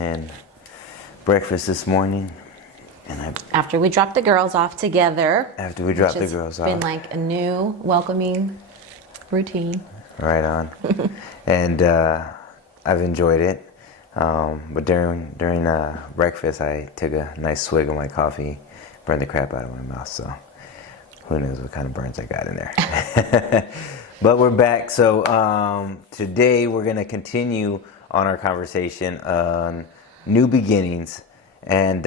and breakfast this morning. After we dropped the girls off together. After we dropped the girls off. It's been like a new welcoming routine. Right on. And I've enjoyed it. But during breakfast, I took a nice swig of my coffee, burned the crap out of my mouth. So who knows what kind of burns I got in there. But we're back. So today we're going to continue on our conversation on new beginnings. And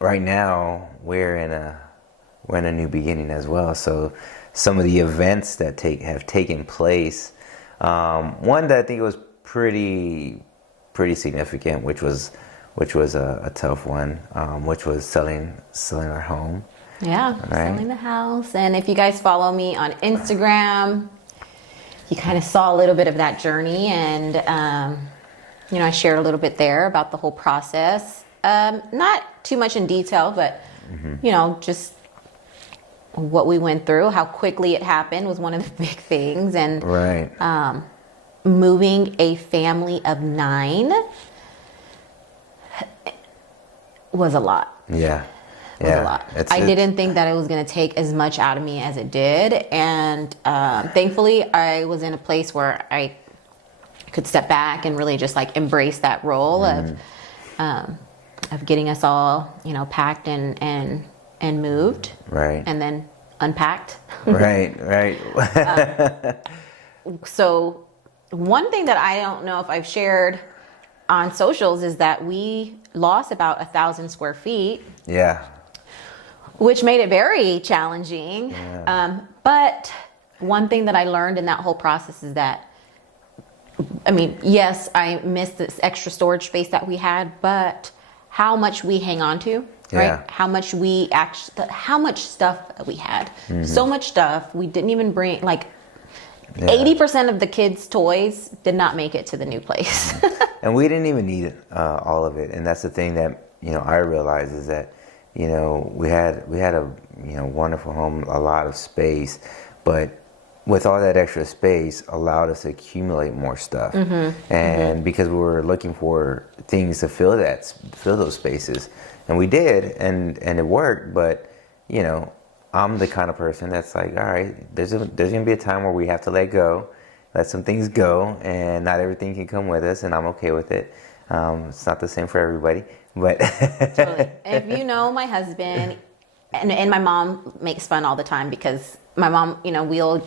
right now we're in a new beginning as well. So some of the events that have taken place. One that I think was pretty significant, which was a tough one, which was selling our home. Yeah, right? Selling the house. And if you guys follow me on Instagram, you kind of saw a little bit of that journey, and I shared a little bit there about the whole process. Not too much in detail, but just what we went through, how quickly it happened was one of the big things, and right. Moving a family of 9 was a lot. Yeah. It was a lot. I didn't think that it was going to take as much out of me as it did. And thankfully, I was in a place where I could step back and really just like embrace that role of getting us all, packed and moved. Right. And then unpacked. Right. So one thing that I don't know if I've shared on socials is that we lost about 1,000 square feet. Yeah. Which made it very challenging. Yeah. But one thing that I learned in that whole process is that, yes, I missed this extra storage space that we had, but how much we hang on to, right? Yeah. How much stuff that we had. So much stuff. We didn't even bring, 80% of the kids' toys did not make it to the new place. And we didn't even need all of it. And that's the thing that, I realized is that, we had a, wonderful home, a lot of space, but with all that extra space allowed us to accumulate more stuff. And because we were looking for things to fill those spaces, and we did, and it worked, but, I'm the kind of person that's like, all right, there's going to be a time where we have to let some things go, and not everything can come with us, and I'm okay with it. It's not the same for everybody, but totally. If you know my husband, and my mom makes fun all the time because my mom, we'll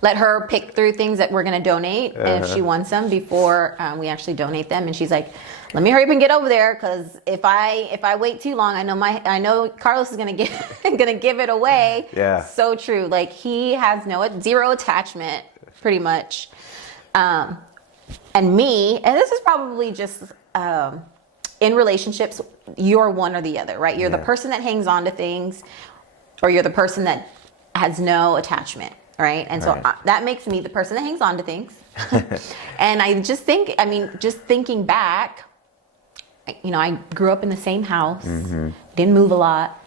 let her pick through things that we're going to donate, and if she wants them before we actually donate them, and she's like, let me hurry up and get over there, because if I wait too long, I know Carlos is gonna give it away. Yeah. So true. Like, he has zero attachment, pretty much. And me, and this is probably just in relationships, you're one or the other, right? You're the person that hangs on to things, or you're the person that has no attachment, right? And so that makes me the person that hangs on to things. And I just think, just thinking back, I grew up in the same house, didn't move a lot.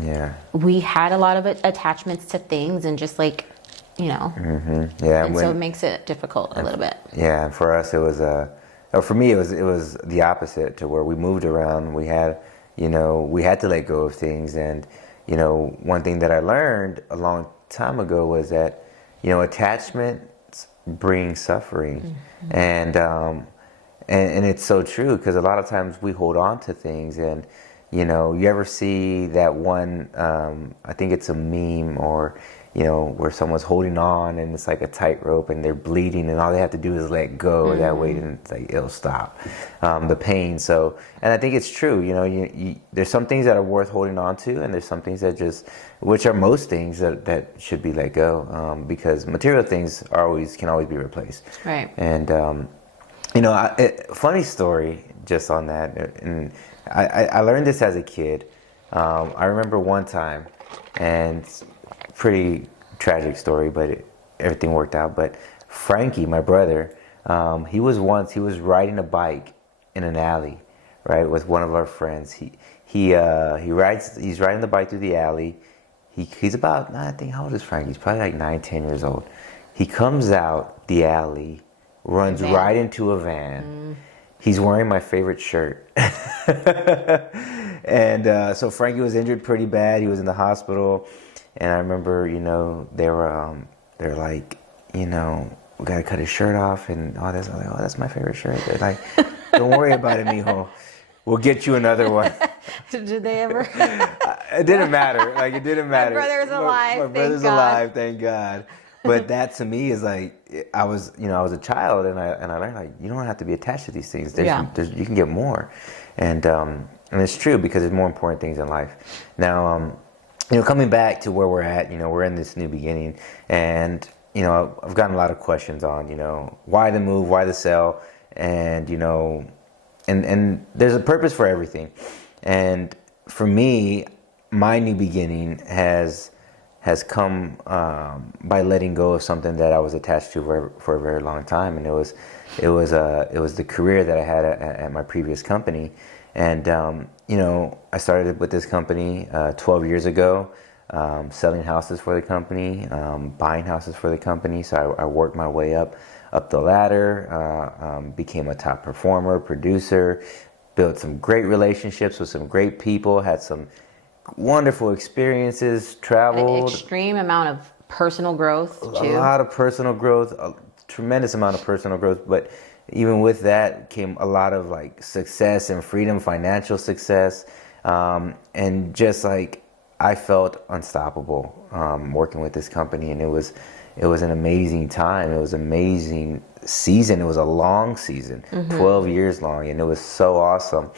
Yeah. We had a lot of attachments to things, and just Yeah. And so it makes it difficult a little bit. Yeah, and for us it was for me it was the opposite, to where we moved around. We had, we had to let go of things, and one thing that I learned a long time ago was that, attachments bring suffering. And it's so true, because a lot of times we hold on to things, and you ever see that one, I think it's a meme, or where someone's holding on and it's like a tightrope and they're bleeding, and all they have to do is let go. That way, and it'll stop the pain. So, and I think it's true. There's some things that are worth holding on to, and there's some things that which are most things that should be let go, because material things can always be replaced. Right. And funny story just on that, and I learned this as a kid. I remember one time, and pretty tragic story, but everything worked out. But Frankie, my brother, he was riding a bike in an alley, right, with one of our friends. He's riding the bike through the alley. He's about, I think, how old is Frankie? He's probably like 9-10 years old. He comes out the alley, runs right into a van, he's wearing my favorite shirt. And so Frankie was injured pretty bad. He was in the hospital, and I remember, they're like, we gotta cut his shirt off and all this. I was like, oh, that's my favorite shirt. They're like, don't worry about it, mijo. We'll get you another one. Did they ever? It didn't matter. Like, it didn't matter. My brother's alive. My brother's alive. Thank God. But that to me is like, I was a child, and I learned, like, you don't have to be attached to these things. You can get more, and it's true, because there's more important things in life. Now, coming back to where we're at, we're in this new beginning, and I've gotten a lot of questions on, why the move, why the sell, and and there's a purpose for everything. And for me, my new beginning has come by letting go of something that I was attached to for a very long time, and it was the career that I had at my previous company. And I started with this company 12 years ago, selling houses for the company, buying houses for the company. So I worked my way up the ladder, became a top performer, producer, built some great relationships with some great people, had some wonderful experiences, traveled. An extreme amount of personal growth, too. A lot of personal growth, a tremendous amount of personal growth, but even with that came a lot of like success and freedom, financial success, and just like I felt unstoppable working with this company, and it was an amazing time. It was an amazing season. It was a long season, 12 years long, and it was so awesome.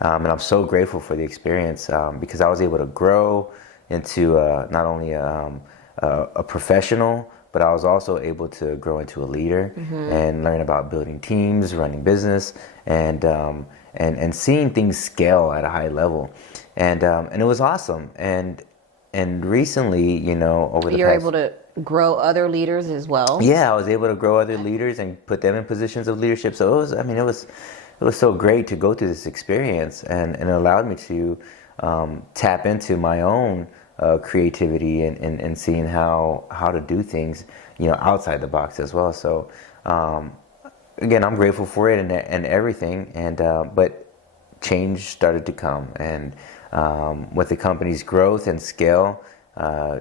And I'm so grateful for the experience, because I was able to grow into not only a professional, but I was also able to grow into a leader and learn about building teams, running business, and seeing things scale at a high level. And it was awesome. And recently, over the You're past, able to grow other leaders as well. yeah, I was able to grow other leaders and put them in positions of leadership. So it was so great to go through this experience, and it allowed me to tap into my own creativity and seeing how to do things, outside the box as well. So again, I'm grateful for it and everything. And but change started to come, and with the company's growth and scale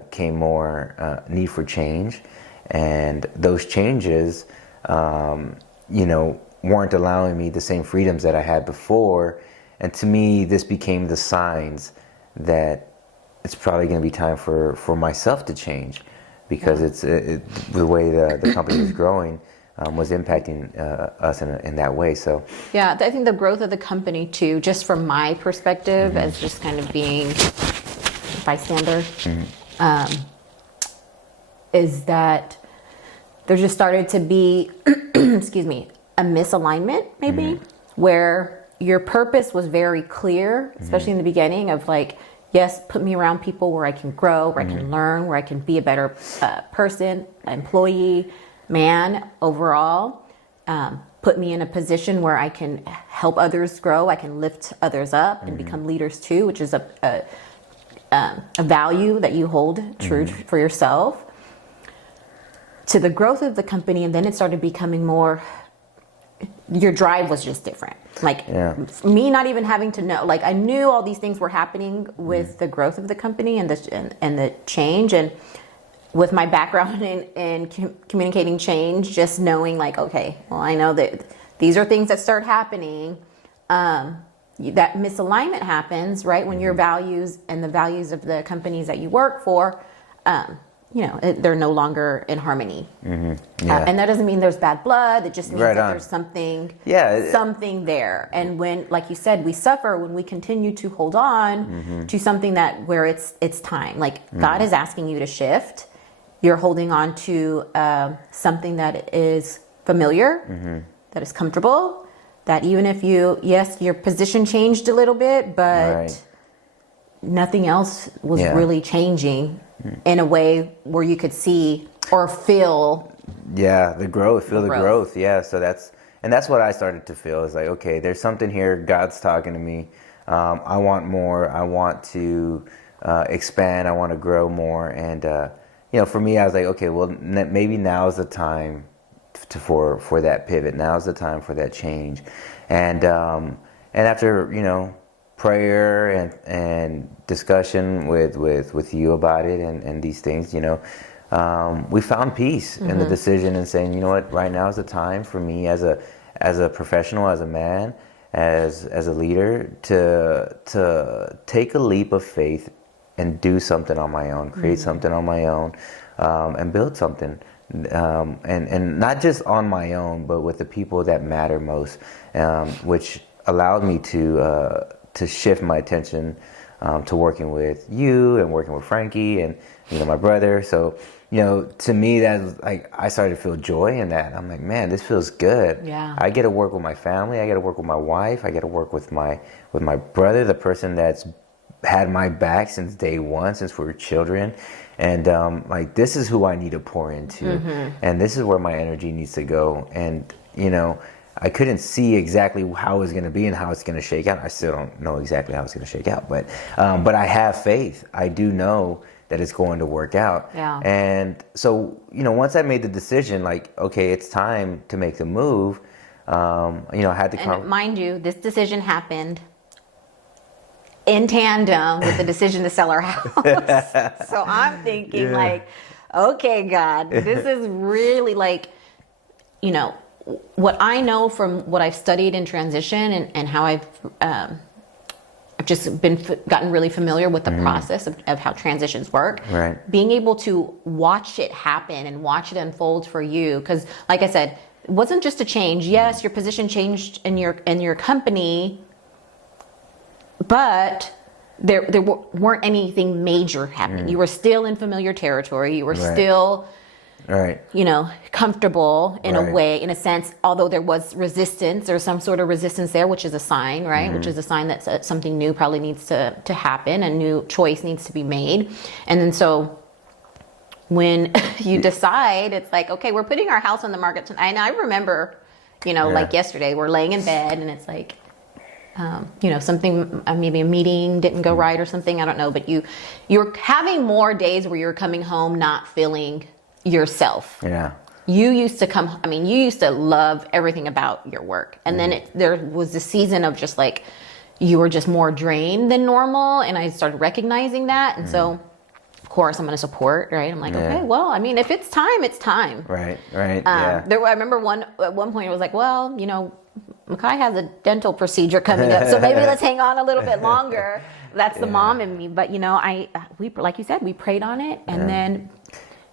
came more need for change, and those changes, weren't allowing me the same freedoms that I had before. And to me, this became the signs that it's probably going to be time for myself to change, because the way the company was growing was impacting us in that way. So yeah, I think the growth of the company too, just from my perspective as just kind of being a bystander, is that there just started to be, excuse me, a misalignment maybe, where your purpose was very clear, especially in the beginning, of like, yes, put me around people where I can grow, where I can learn, where I can be a better person, employee, man overall. Put me in a position where I can help others grow, I can lift others up and become leaders too, which is a value that you hold true for yourself. To the growth of the company, and then it started becoming more, your drive was just different. Like me not even having to know, like I knew all these things were happening with the growth of the company and the change, and with my background in communicating change, just knowing like, okay, well, I know that these are things that start happening. That misalignment happens, right? When your values and the values of the companies that you work for, they're no longer in harmony. And that doesn't mean there's bad blood. It just means that there's something there. And when, like you said, we suffer when we continue to hold on to something where it's time. Like God is asking you to shift. You're holding on to something that is familiar, that is comfortable, that even if your position changed a little bit, but nothing else was really changing in a way where you could see or feel the growth. Yeah, so that's what I started to feel. Is like, okay, there's something here. God's talking to me. I want more. I want to expand. I want to grow more. And for me, I was like, okay, well, maybe now is the time for that pivot. Now's the time for that change. And after, prayer and discussion with you about it and these things, we found peace in the decision and saying, you know what, right now is the time for me as a professional, as a man, as a leader, to take a leap of faith and do something on my own, create something on my own, and build something. And not just on my own, but with the people that matter most, which allowed me to shift my attention to working with you and working with Frankie and my brother. So to me, that was like, I started to feel joy in that. I'm like, man, this feels good. Yeah. I get to work with my family. I get to work with my wife. I get to work with my brother, the person that's had my back since day one, since we were children. And like, this is who I need to pour into, and this is where my energy needs to go. And I couldn't see exactly how it was going to be and how it's going to shake out. I still don't know exactly how it's going to shake out, but I have faith. I do know that it's going to work out. Yeah. And so once I made the decision, like, okay, it's time to make the move. I had to And mind you, this decision happened in tandem with the decision to sell our house. So I'm thinking like, okay, God, this is really like, what I know from what I've studied in transition and how I've just gotten really familiar with the process of how transitions work. Right. Being able to watch it happen and watch it unfold for you, because like I said, it wasn't just a change. Yes, your position changed in your company, but there weren't anything major happening. You were still in familiar territory. You were still, comfortable in a way, in a sense, although there was resistance or some sort of resistance there, which is a sign, right? Which is a sign that something new probably needs to happen. A new choice needs to be made. And then so when you decide, it's like, okay, we're putting our house on the market tonight. And I remember, like yesterday, we're laying in bed and it's like, something, maybe a meeting didn't go right or something, I don't know, but you're having more days where you're coming home not feeling yourself. Yeah. You used to love everything about your work. And then there was this season of just like, you were just more drained than normal. And I started recognizing that. And so, of course, I'm going to support, right? I'm like, okay, well, if it's time, it's time. Right. I remember at one point it was like, well, Makai has a dental procedure coming up, so maybe let's hang on a little bit longer. That's the mom in me. But we like you said, we prayed on it, and then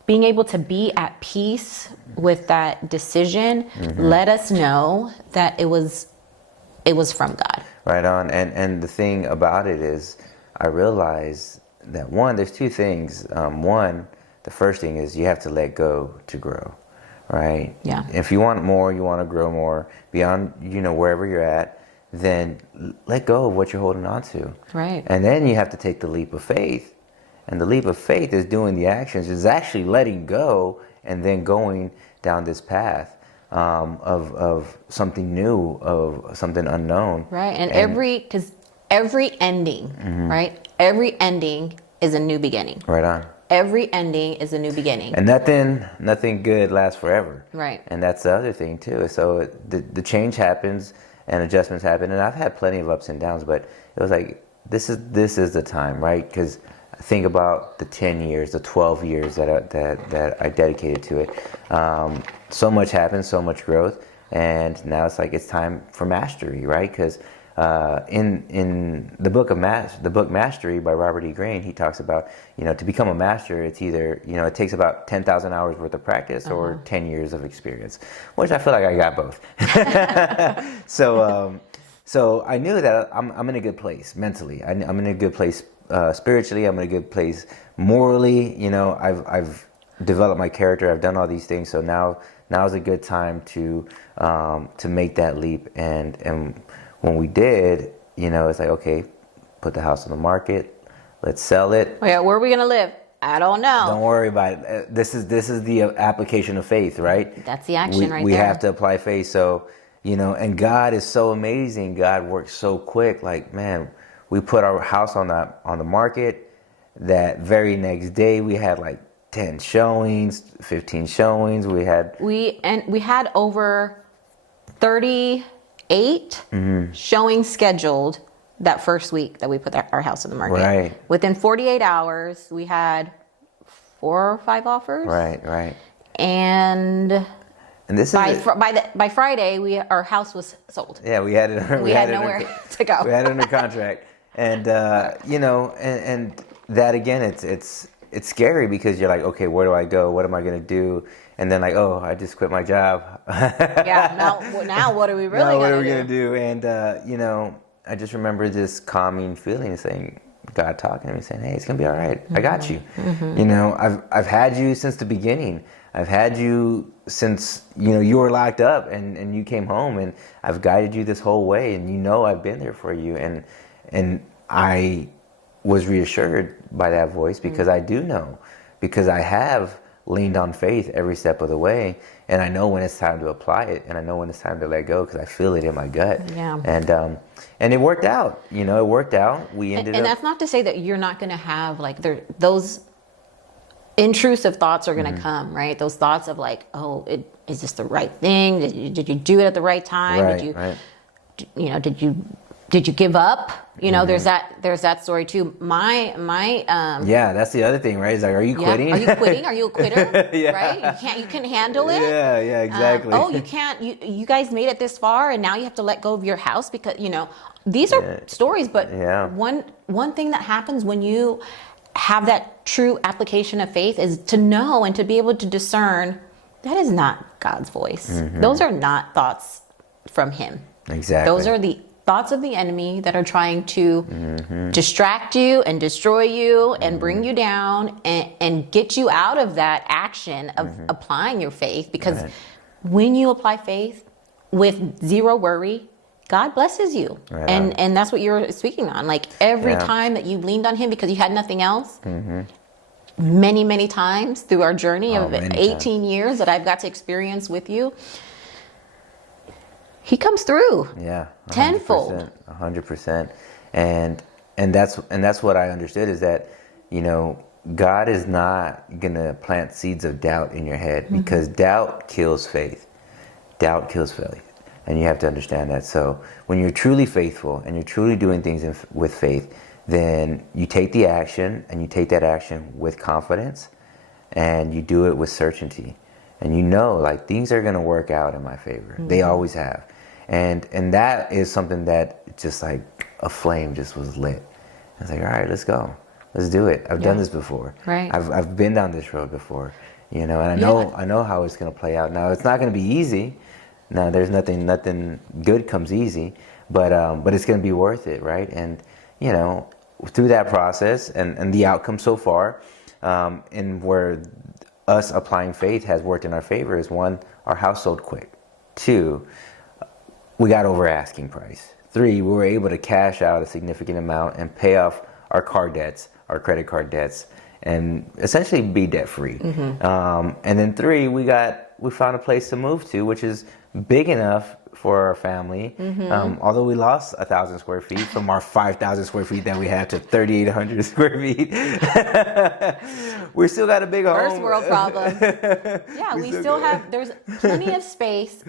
being able to be at peace with that decision let us know that it was from God. Right on. And the thing about it is, I realized that there's two things. The first thing is you have to let go to grow. Right? Yeah. If you want more, you want to grow more beyond, wherever you're at, then let go of what you're holding on to. Right. And then you have to take the leap of faith. And the leap of faith is doing the actions, is actually letting go and then going down this path of something new, of something unknown. Right. And every ending, right? Every ending is a new beginning. Right on. Every ending is a new beginning. And nothing good lasts forever. Right. And that's the other thing too. So the change happens and adjustments happen. And I've had plenty of ups and downs, but it was like, this is the time, right? Because think about the 10 years, the 12 years that I dedicated to it. So much happened, so much growth. And now it's like, it's time for mastery, right? Because in the book Mastery by Robert E. Greene, he talks about, to become a master, it's either, it takes about 10,000 hours worth of practice or 10 years of experience, which I feel like I got both. So I knew that I'm in a good place mentally. I'm in a good place spiritually. I'm in a good place morally. I've developed my character. I've done all these things. So now is a good time to make that leap. And when we did, it's like, okay, put the house on the market. Let's sell it. Yeah, where are we gonna live? I don't know. Don't worry about it. This is the application of faith, right? That's the action right there. We have to apply faith. So, and God is so amazing. God works so quick. Like, man, we put our house on the market. That very next day, we had like 10 showings, 15 showings. We had over 38 showings scheduled that first week that we put our house on the market. Right. Within 48 hours, we had 4 or 5 offers. Right. And this by Friday, our house was sold. Yeah, we had it. We had nowhere to go. We had it under contract, and and that again, it's scary because you're like, okay, where do I go? What am I gonna do? And then like, oh, I just quit my job. Yeah. Now what are we really? Now what are we gonna do? And I just remember this calming feeling, saying, God talking to me, saying, hey, it's gonna be all right. I got you. I've had you since the beginning. I've had you since you were locked up and you came home, and I've guided you this whole way, and I've been there for you, and I was reassured by that voice because I do know, because I have leaned on faith every step of the way, and I know when it's time to apply it, and I know when it's time to let go because I feel it in my gut. Yeah. And it worked out. It worked out. We ended up. And that's not to say that you're not going to have those intrusive thoughts are going to come, right? Those thoughts of like, oh, is this the right thing? Did you do it at the right time? Right. Did you give up? There's that story too. My yeah, that's the other thing, right? It's like, are you quitting? Are you quitting? Are you a quitter? Yeah. Right? You can handle it. Yeah, exactly. You can't. You guys made it this far, and now you have to let go of your house because these are stories. But one thing that happens when you have that true application of faith is to know and to be able to discern that is not God's voice. Those are not thoughts from Him. Exactly. Those are the thoughts of the enemy that are trying to distract you and destroy you and bring you down and get you out of that action of applying your faith. Because when you apply faith with zero worry, God blesses you. Right. And that's what you're speaking on. Like every time that you leaned on Him because you had nothing else, many, many times through our journey of 18 years that I've got to experience with you, He comes through. Yeah. 100%, tenfold. 100%. And that's what I understood is that, God is not gonna plant seeds of doubt in your head because doubt kills faith. Doubt kills faith. And you have to understand that. So when you're truly faithful and you're truly doing things with faith, then you take the action, and you take that action with confidence, and you do it with certainty. And like things are gonna work out in my favor. They always have. And that is something that just like a flame just was lit. I was like, all right, let's go. Let's do it. I've done this before. Right. I've been down this road before. And I know how it's gonna play out. Now it's not gonna be easy. Now there's nothing good comes easy, but it's gonna be worth it, right? And through that process and the outcome so far, and where us applying faith has worked in our favor is 1, our house sold quick. 2, we got over asking price. 3, we were able to cash out a significant amount and pay off our car debts, our credit card debts, and essentially be debt free. And then 3, we found a place to move to, which is big enough for our family. Although we lost 1,000 square feet from our 5,000 square feet that we have to 3,800 square feet, we still got a big home. First world problem. Yeah, we still have. There's plenty of space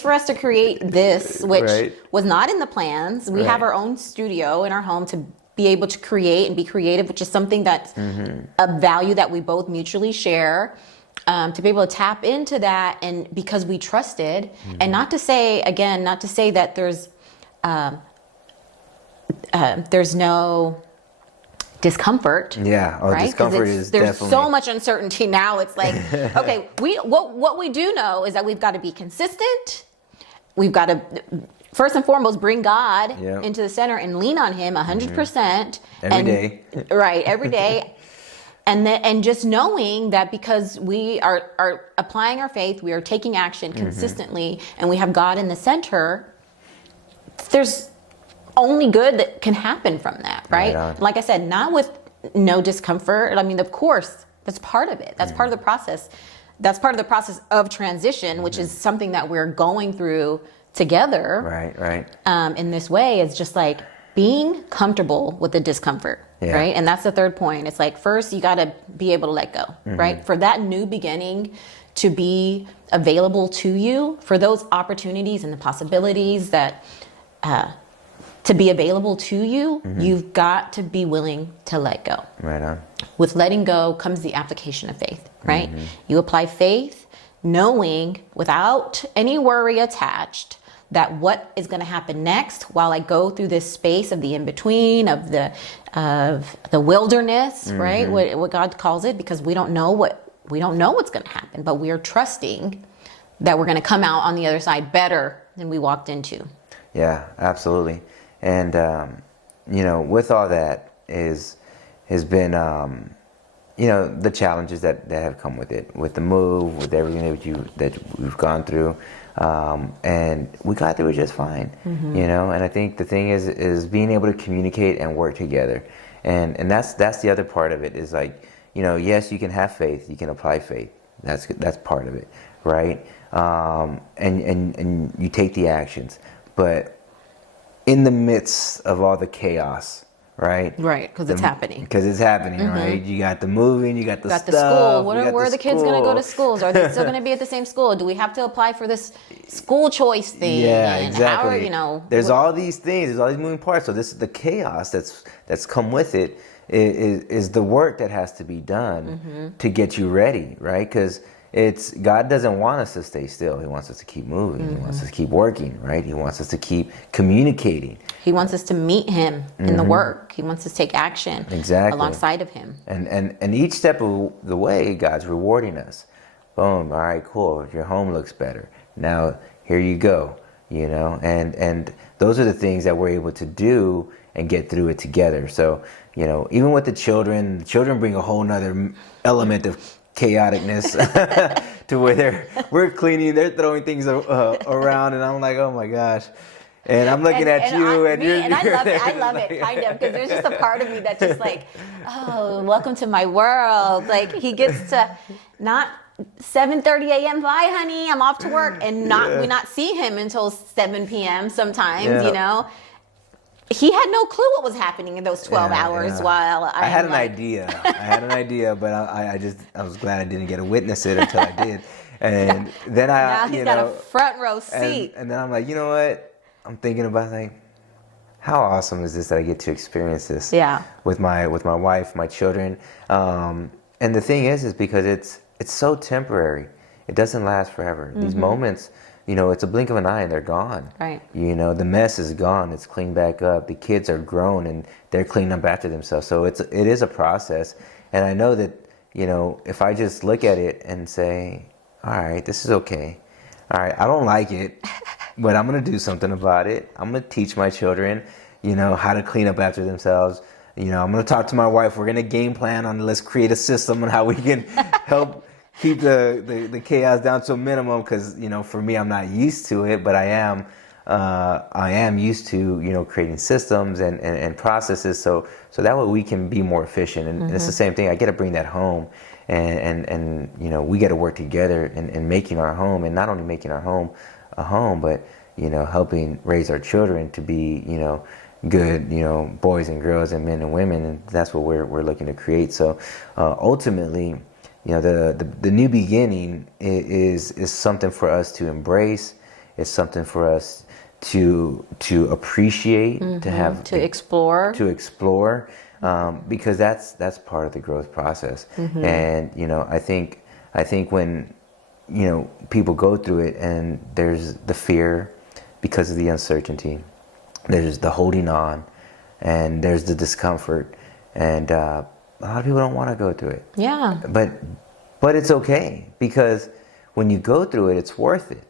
for us to create this, which was not in the plans. We have our own studio in our home to be able to create and be creative, which is something that's a value that we both mutually share. To be able to tap into that, and because we trusted, and not to say that there's no discomfort. Yeah, right? Discomfort is there's definitely. so much uncertainty now. It's like, okay, what we do know is that we've got to be consistent. We've got to first and foremost bring God into the center and lean on Him 100% every day. Right, every day. And just knowing that because we are applying our faith, we are taking action consistently, and we have God in the center, there's only good that can happen from that, right? Like I said, not with no discomfort. I mean, of course, that's part of it. That's part of the process. That's part of the process of transition, which is something that we're going through together. Right. In this way, it's just like, being comfortable with the discomfort, right? And that's the third point. It's like, first, you got to be able to let go, right? For that new beginning to be available to you, for those opportunities and the possibilities that to be available to you, you've got to be willing to let go. Right on. With letting go comes the application of faith, right? You apply faith knowing without any worry attached that what is going to happen next while I go through this space of the in-between, of the wilderness, right? What God calls it, because we don't know what's going to happen, but we are trusting that we're going to come out on the other side better than we walked into. Yeah, absolutely. And with all that has been the challenges that have come with it, with the move, with everything that we've gone through. And we got through it just fine, and I think the thing is being able to communicate and work together. And that's the other part of it is like, yes, you can have faith, you can apply faith. That's part of it, right? And you take the actions, but in the midst of all the chaos, right? Right, because it's happening. Because it's happening, right? You got the moving, you got the stuff. The school. Where are the kids going to go to schools? Are they still going to be at the same school? Do we have to apply for this school choice thing? Yeah, and exactly. There's all these things. There's all these moving parts. So the chaos that's come with it is the work that has to be done to get you ready, right? Because God doesn't want us to stay still. He wants us to keep moving. He wants us to keep working, right? He wants us to keep communicating. He wants us to meet him in the work. He wants us to take action alongside of him. And each step of the way, God's rewarding us. Boom. All right, cool. Your home looks better. Now, here you go. And those are the things that we're able to do and get through it together. So, even with the children bring a whole nother element of chaoticness to where we're cleaning, they're throwing things around, and I'm like, oh my gosh. And I'm looking at you, and you're I love it, kind of, because there's just a part of me that's just like, oh, welcome to my world. Like, he gets to not 7:30 a.m. Bye, honey, I'm off to work, and we not see him until 7 p.m. sometimes. He had no clue what was happening in those 12 hours while I had an idea. But I was glad I didn't get to witness it until I did. And then now he's got a front row seat. And then I'm like, you know what? I'm thinking about like, how awesome is this that I get to experience this with my wife, my children. And the thing is because it's so temporary. It doesn't last forever. These moments, it's a blink of an eye and they're gone. Right. The mess is gone. It's cleaned back up. The kids are grown and they're cleaning up after themselves. So it is a process. And I know that, if I just look at it and say, all right, this is okay. All right, I don't like it, but I'm going to do something about it. I'm going to teach my children, how to clean up after themselves. I'm going to talk to my wife. We're going to game plan on, let's create a system on how we can help keep the chaos down to a minimum, because for me, I'm not used to it, but I am used to creating systems and processes so that way we can be more efficient. And it's the same thing. I get to bring that home, and we get to work together in making our home, and not only making our home a home, but helping raise our children to be good boys and girls and men and women, and that's what we're looking to create. So ultimately, the new beginning is something for us to embrace. It's something for us to appreciate, to explore, because that's part of the growth process. And I think when people go through it, and there's the fear because of the uncertainty, there's the holding on, and there's the discomfort, and a lot of people don't want to go through it. Yeah. But it's okay, because when you go through it, it's worth it.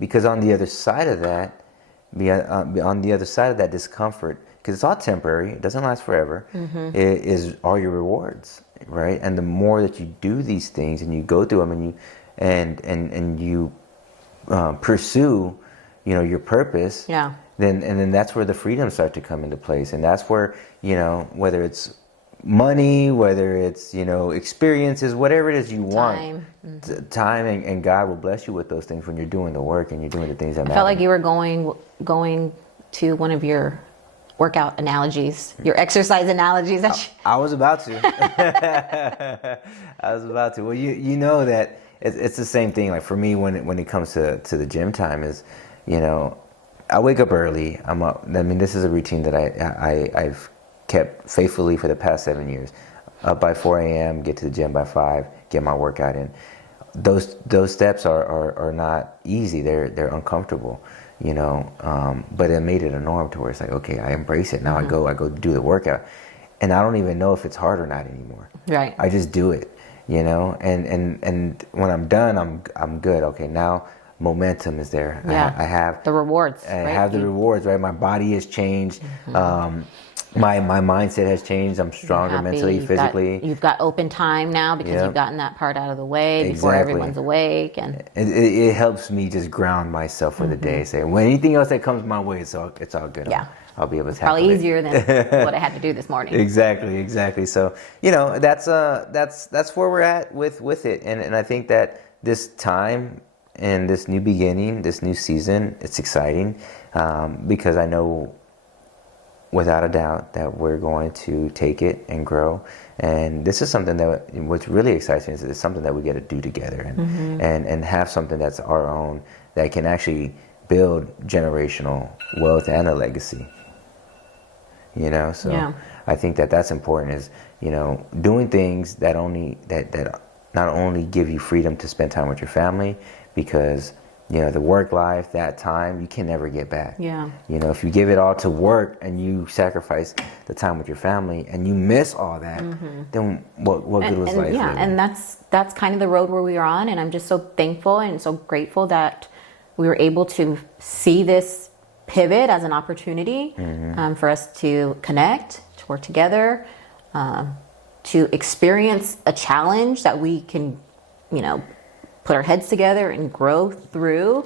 Because on the other side of that, discomfort, because it's all temporary, it doesn't last forever, is all your rewards, right? And the more that you do these things and you go through them and you pursue, your purpose, then that's where the freedoms start to come into place, and that's where whether it's money, whether it's experiences, whatever it is you want, time, and God will bless you with those things when you're doing the work and you're doing the things that matter. I felt like you were going to one of your workout analogies, your exercise analogies. I was about to. I was about to. Well, you know that it's the same thing. Like for me, when it comes to the gym time, is, you know, I wake up early. I'm up. I mean, this is a routine that I've kept faithfully for the past 7 years. Up by 4 a.m., get to the gym by 5, get my workout in. Those steps are not easy. They're uncomfortable, you know. But it made it a norm to where it's like, okay, I embrace it. Now I go do the workout, and I don't even know if it's hard or not anymore. Right. I just do it, you know. And when I'm done, I'm good. Okay, now momentum is there. Yeah. I have the rewards. I right? have the rewards. Right. My body has changed. My mindset has changed. I'm stronger Happy. mentally, physically. You've got open time now because Yep. you've gotten that part out of the way before Exactly. everyone's awake. And It helps me just ground myself for the day. Say, when anything else that comes my way, it's all good. Yeah. I'll be able to tackle probably it. easier than what I had to do this morning. Exactly. So, you know, that's where we're at with it. And I think that this time and this new beginning, this new season, it's exciting because I know without a doubt that we're going to take it and grow. And this is something that what's really exciting is it's something that we get to do together and have something that's our own that can actually build generational wealth and a legacy. You know, so Yeah. I think that that's important, is, you know, doing things that not only give you freedom to spend time with your family, because, you know, the work life, that time, you can never get back. Yeah. You know, if you give it all to work and you sacrifice the time with your family and you miss all that, then what good was life? Yeah, really? and that's kind of the road where we are on, and I'm just so thankful and so grateful that we were able to see this pivot as an opportunity for us to connect, to work together, to experience a challenge that we can, you know, put our heads together and grow through.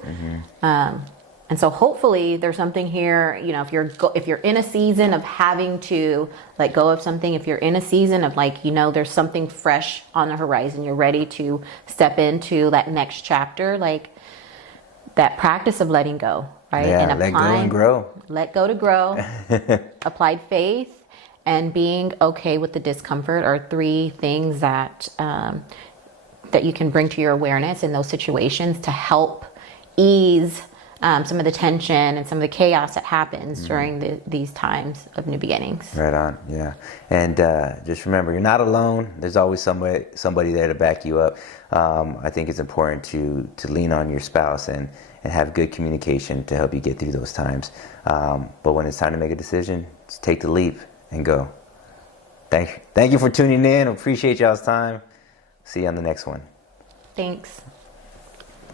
And so hopefully there's something here, you know, if you're in a season of having to let go of something, if you're in a season of, like, you know, there's something fresh on the horizon, you're ready to step into that next chapter, like that practice of letting go, right? Yeah, and let go and grow. Let go to grow. Applied faith and being okay with the discomfort are 3 things that that you can bring to your awareness in those situations to help ease some of the tension and some of the chaos that happens during these times of new beginnings. Right on, yeah. And just remember, you're not alone. There's always somebody there to back you up. I think it's important to lean on your spouse and have good communication to help you get through those times. But when it's time to make a decision, just take the leap and go. Thank you for tuning in. Appreciate y'all's time. See you on the next one. Thanks.